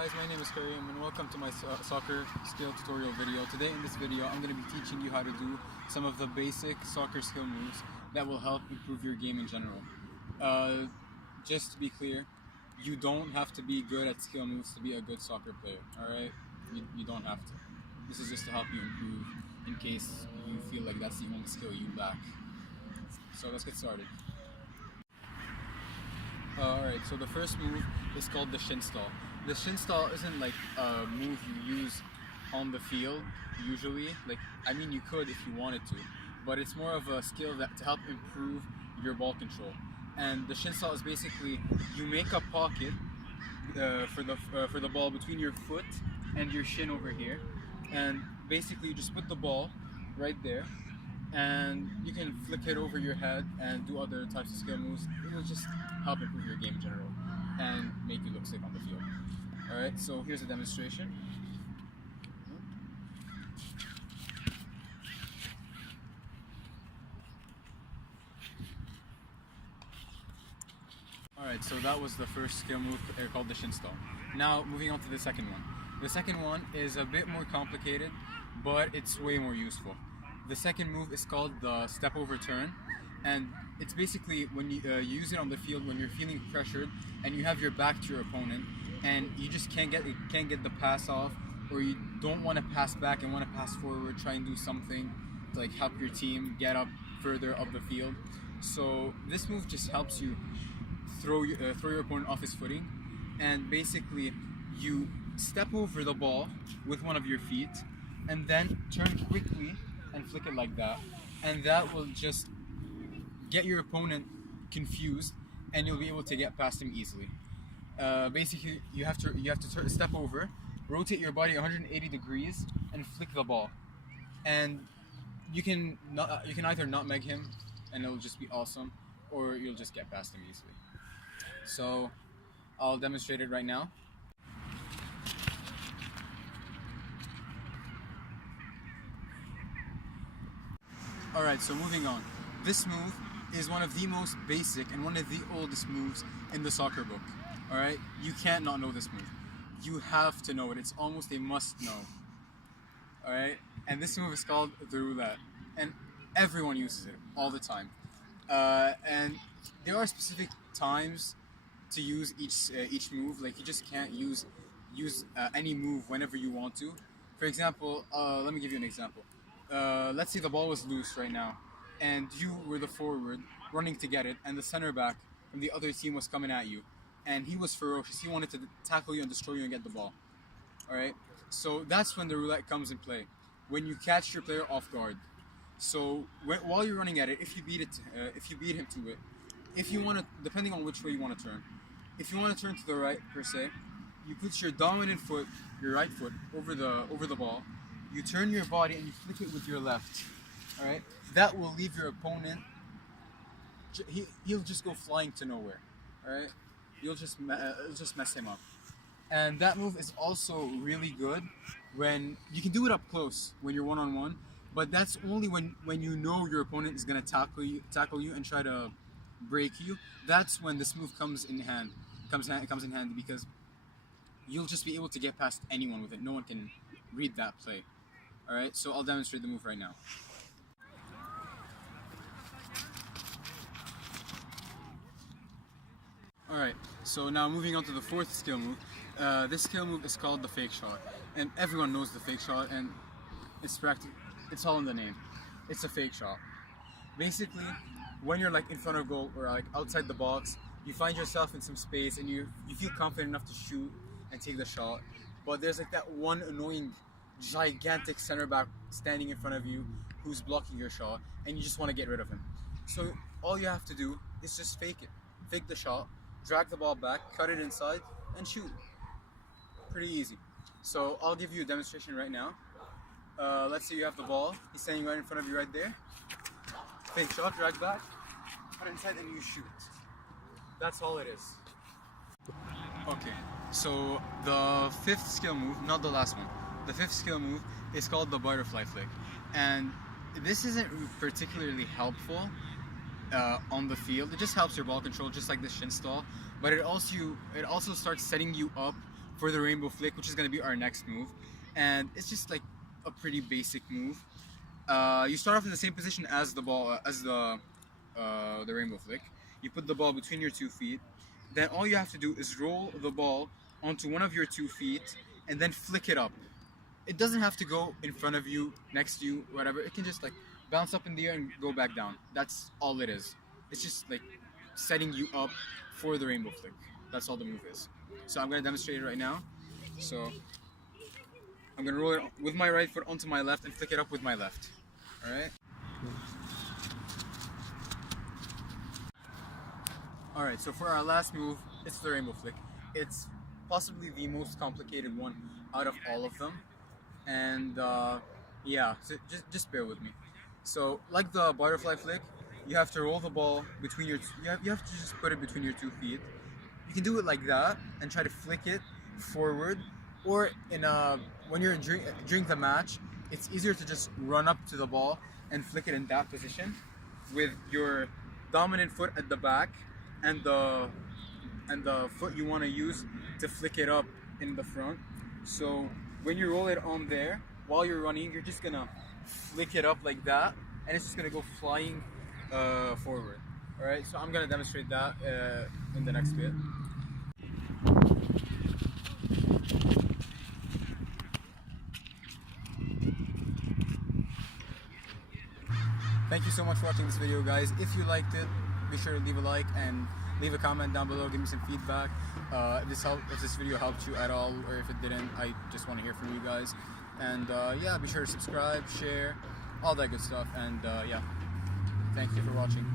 Guys, my name is Karim and welcome to my soccer skill tutorial video. Today in this video I'm going to be teaching you how to do some of the basic soccer skill moves that will help improve your game in general. Just to be clear, you don't have to be good at skill moves to be a good soccer player, alright? You don't have to. This is just to help you improve in case you feel like that's the only skill you lack. So let's get started. Alright, so the first move is called the shin stall. The shin stall isn't like a move you use on the field usually. You could if you wanted to, but it's more of a skill that to help improve your ball control. And the shin stall is basically you make a pocket for the ball between your foot and your shin over here, and basically you just put the ball right there, and you can flick it over your head and do other types of skill moves. It will just help improve your game in general and make you look sick on the field. Alright, so here's a demonstration. Alright, so that was the first skill move called the shin stall. Now moving on to the second one. The second one is a bit more complicated, but it's way more useful. The second move is called the step over turn, and it's basically when you use it on the field when you're feeling pressured and you have your back to your opponent and you just can't get the pass off, or you don't want to pass back and want to pass forward, try and do something to help your team get up further up the field. So this move just helps you throw your opponent off his footing, and basically you step over the ball with one of your feet and then turn quickly and flick it like that, and that will just get your opponent confused and you'll be able to get past him easily. Basically you have to step over, rotate your body 180 degrees and flick the ball, and you can either nutmeg him and it'll just be awesome, or you'll just get past him easily. So I'll demonstrate it right now. Alright, so moving on. This move is one of the most basic and one of the oldest moves in the soccer book. Alright? You can't not know this move. You have to know it. It's almost a must know. Alright? And this move is called the roulette. And everyone uses it all the time. And there are specific times to use each move. Like, you just can't use any move whenever you want to. For example, let me give you an example. Let's say the ball was loose right now, and you were the forward running to get it, and the center back from the other team was coming at you, and he was ferocious. He wanted to tackle you and destroy you and get the ball. Alright? So that's when the roulette comes in play, when you catch your player off guard. So while you're running at it, if you beat him to it, if you want to, depending on which way you want to turn, if you want to turn to the right per se, you put your dominant foot, your right foot, over the ball. You turn your body and you flick it with your left. Alright? That will leave your opponent, he'll just go flying to nowhere. Alright? You'll just mess him up. And that move is also really good when you can do it up close when you're one-on-one, but that's only when you know your opponent is gonna tackle you and try to break you. That's when this move comes in handy, because you'll just be able to get past anyone with it. No one can read that play. Alright, so I'll demonstrate the move right now. Alright, so now moving on to the fourth skill move. This skill move is called the fake shot. And everyone knows the fake shot, and it's all in the name. It's a fake shot. Basically, when you're in front of goal or outside the box, you find yourself in some space and you feel confident enough to shoot and take the shot, but there's that one annoying gigantic center back standing in front of you who's blocking your shot, and you just want to get rid of him. So all you have to do is just fake the shot, drag the ball back, cut it inside, and shoot. Pretty easy. So I'll give you a demonstration right now. Let's say you have the ball, he's standing right in front of you right there. Fake shot, drag back, cut it inside, and you shoot. That's all it is. Okay, so the fifth skill move, not the last one, the fifth skill move is called the butterfly flick, and this isn't particularly helpful on the field. It just helps your ball control, just like the shin stall, but it also starts setting you up for the rainbow flick, which is going to be our next move. And it's just like a pretty basic move. You start off in the same position as the ball, as the rainbow flick. You put the ball between your 2 feet. Then all you have to do is roll the ball onto one of your 2 feet and then flick it up. It doesn't have to go in front of you, next to you, whatever. It can just like bounce up in the air and go back down. That's all it is. It's just like setting you up for the rainbow flick. That's all the move is. So I'm going to demonstrate it right now. So I'm going to roll it with my right foot onto my left and flick it up with my left. Alright? Alright, so for our last move, it's the rainbow flick. It's possibly the most complicated one out of all of them. And yeah, so just bear with me. So like the butterfly flick, you have to roll the ball between your, you have to just put it between your 2 feet. You can do it like that and try to flick it forward, or in when you're during the match, it's easier to just run up to the ball and flick it in that position with your dominant foot at the back and the foot you want to use to flick it up in the front. So when you roll it on there, while you're running, you're just gonna flick it up like that, and it's just gonna go flying forward. Alright, so I'm gonna demonstrate that in the next bit. Thank you so much for watching this video, guys. If you liked it, be sure to leave a like and leave a comment down below. Give me some feedback. If this video helped you at all, or if it didn't, I just want to hear from you guys. And yeah, be sure to subscribe, share, all that good stuff. And yeah, thank you for watching.